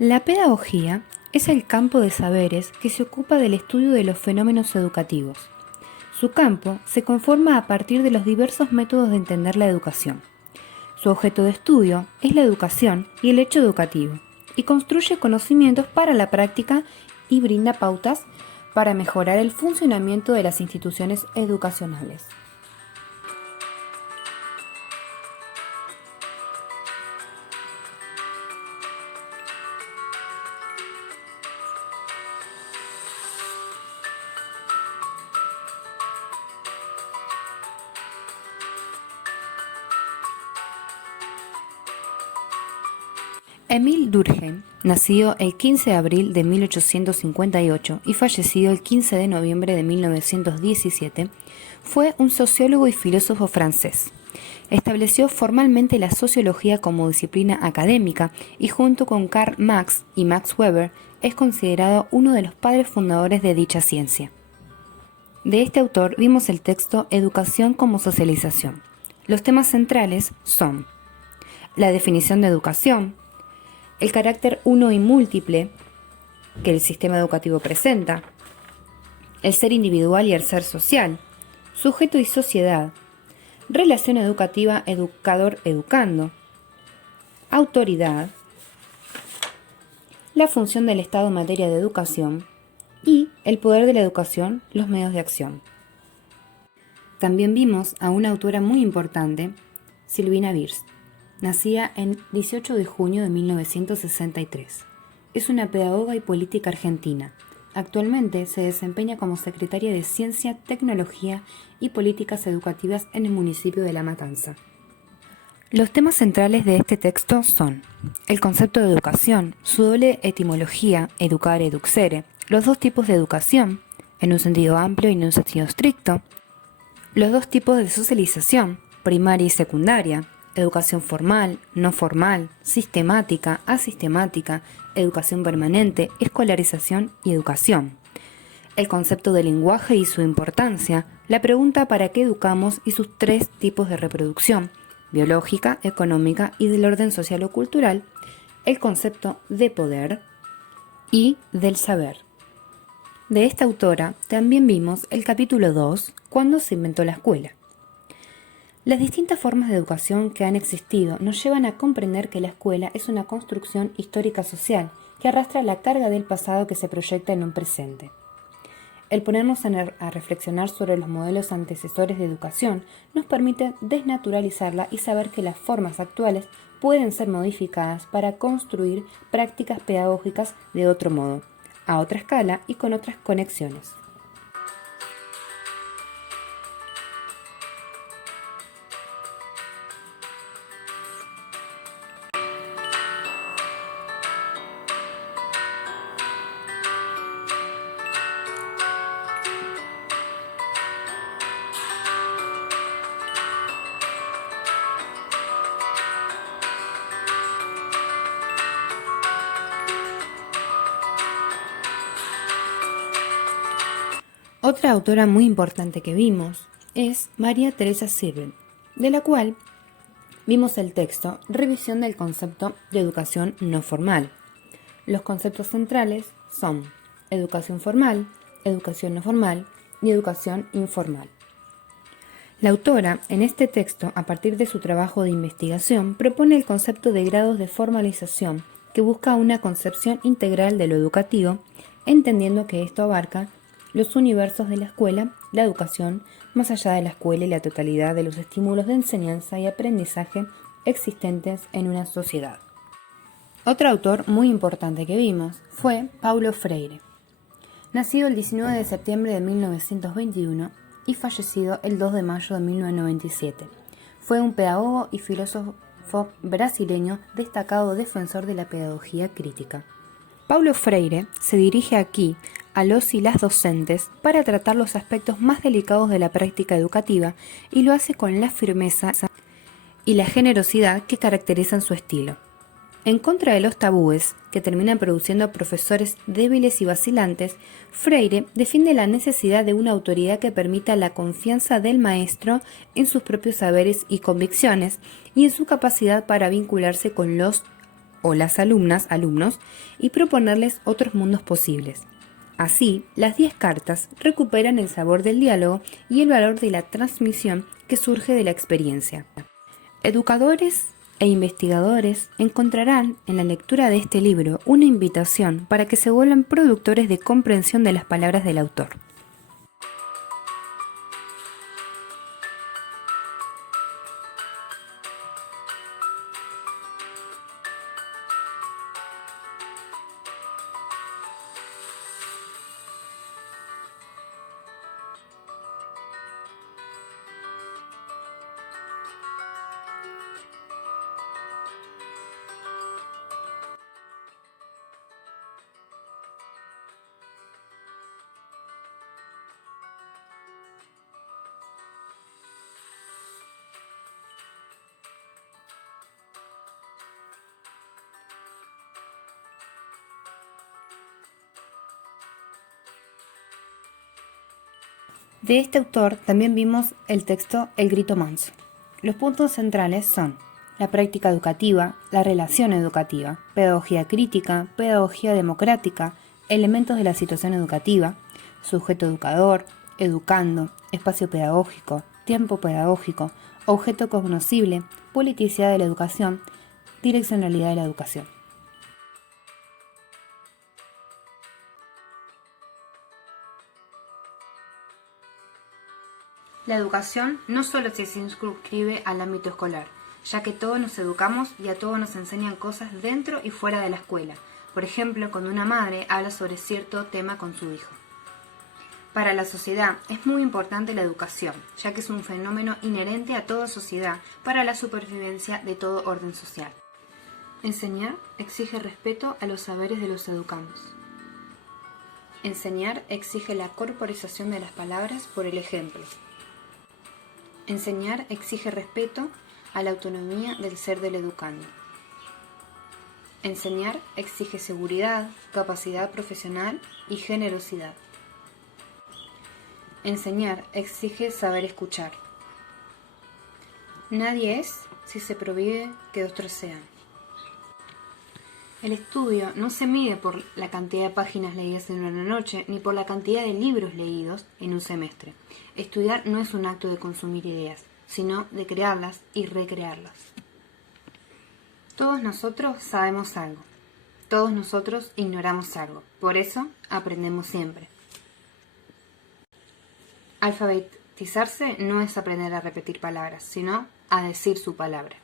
La pedagogía es el campo de saberes que se ocupa del estudio de los fenómenos educativos. Su campo se conforma a partir de los diversos métodos de entender la educación. Su objeto de estudio es la educación y el hecho educativo, y construye conocimientos para la práctica y brinda pautas para mejorar el funcionamiento de las instituciones educacionales. Émile Durkheim, nacido el 15 de abril de 1858 y fallecido el 15 de noviembre de 1917, fue un sociólogo y filósofo francés. Estableció formalmente la sociología como disciplina académica y junto con Karl Marx y Max Weber es considerado uno de los padres fundadores de dicha ciencia. De este autor vimos el texto Educación como socialización. Los temas centrales son la definición de educación, el carácter uno y múltiple que el sistema educativo presenta, el ser individual y el ser social, sujeto y sociedad, relación educativa educador-educando, autoridad, la función del Estado en materia de educación y el poder de la educación, los medios de acción. También vimos a una autora muy importante, Sylvina Birst. Nacida en 18 de junio de 1963. Es una pedagoga y política argentina. Actualmente se desempeña como secretaria de Ciencia, Tecnología y Políticas Educativas en el municipio de La Matanza. Los temas centrales de este texto son el concepto de educación, su doble etimología, educare, eduxere, los dos tipos de educación, en un sentido amplio y en un sentido estricto, los dos tipos de socialización, primaria y secundaria, educación formal, no formal, sistemática, asistemática, educación permanente, escolarización y educación. El concepto de lenguaje y su importancia, la pregunta ¿para qué educamos? Y sus tres tipos de reproducción, biológica, económica y del orden social o cultural, el concepto de poder y del saber. De esta autora también vimos el capítulo 2, cuando se inventó la escuela. Las distintas formas de educación que han existido nos llevan a comprender que la escuela es una construcción histórica social que arrastra la carga del pasado que se proyecta en un presente. El ponernos a reflexionar sobre los modelos antecesores de educación nos permite desnaturalizarla y saber que las formas actuales pueden ser modificadas para construir prácticas pedagógicas de otro modo, a otra escala y con otras conexiones. Otra autora muy importante que vimos es María Teresa Sirven, de la cual vimos el texto Revisión del concepto de educación no formal. Los conceptos centrales son educación formal, educación no formal y educación informal. La autora, en este texto, a partir de su trabajo de investigación, propone el concepto de grados de formalización que busca una concepción integral de lo educativo, entendiendo que esto abarca los universos de la escuela, la educación, más allá de la escuela y la totalidad de los estímulos de enseñanza y aprendizaje existentes en una sociedad. Otro autor muy importante que vimos fue Paulo Freire, nacido el 19 de septiembre de 1921 y fallecido el 2 de mayo de 1997. Fue un pedagogo y filósofo brasileño destacado defensor de la pedagogía crítica. Paulo Freire se dirige aquí a los y las docentes para tratar los aspectos más delicados de la práctica educativa y lo hace con la firmeza y la generosidad que caracterizan su estilo. En contra de los tabúes que terminan produciendo profesores débiles y vacilantes, Freire defiende la necesidad de una autoridad que permita la confianza del maestro en sus propios saberes y convicciones y en su capacidad para vincularse con los o las alumnas, alumnos, y proponerles otros mundos posibles. Así, las 10 cartas recuperan el sabor del diálogo y el valor de la transmisión que surge de la experiencia. Educadores e investigadores encontrarán en la lectura de este libro una invitación para que se vuelvan productores de comprensión de las palabras del autor. De este autor también vimos el texto El grito manso. Los puntos centrales son la práctica educativa, la relación educativa, pedagogía crítica, pedagogía democrática, elementos de la situación educativa, sujeto educador, educando, espacio pedagógico, tiempo pedagógico, objeto cognoscible, politicidad de la educación, direccionalidad de la educación. La educación no solo se circunscribe al ámbito escolar, ya que todos nos educamos y a todos nos enseñan cosas dentro y fuera de la escuela. Por ejemplo, cuando una madre habla sobre cierto tema con su hijo. Para la sociedad es muy importante la educación, ya que es un fenómeno inherente a toda sociedad para la supervivencia de todo orden social. Enseñar exige respeto a los saberes de los educandos. Enseñar exige la corporización de las palabras por el ejemplo. Enseñar exige respeto a la autonomía del ser del educando. Enseñar exige seguridad, capacidad profesional y generosidad. Enseñar exige saber escuchar. Nadie es si se prohíbe que otros sean. El estudio no se mide por la cantidad de páginas leídas en una noche, ni por la cantidad de libros leídos en un semestre. Estudiar no es un acto de consumir ideas, sino de crearlas y recrearlas. Todos nosotros sabemos algo. Todos nosotros ignoramos algo. Por eso aprendemos siempre. Alfabetizarse no es aprender a repetir palabras, sino a decir su palabra.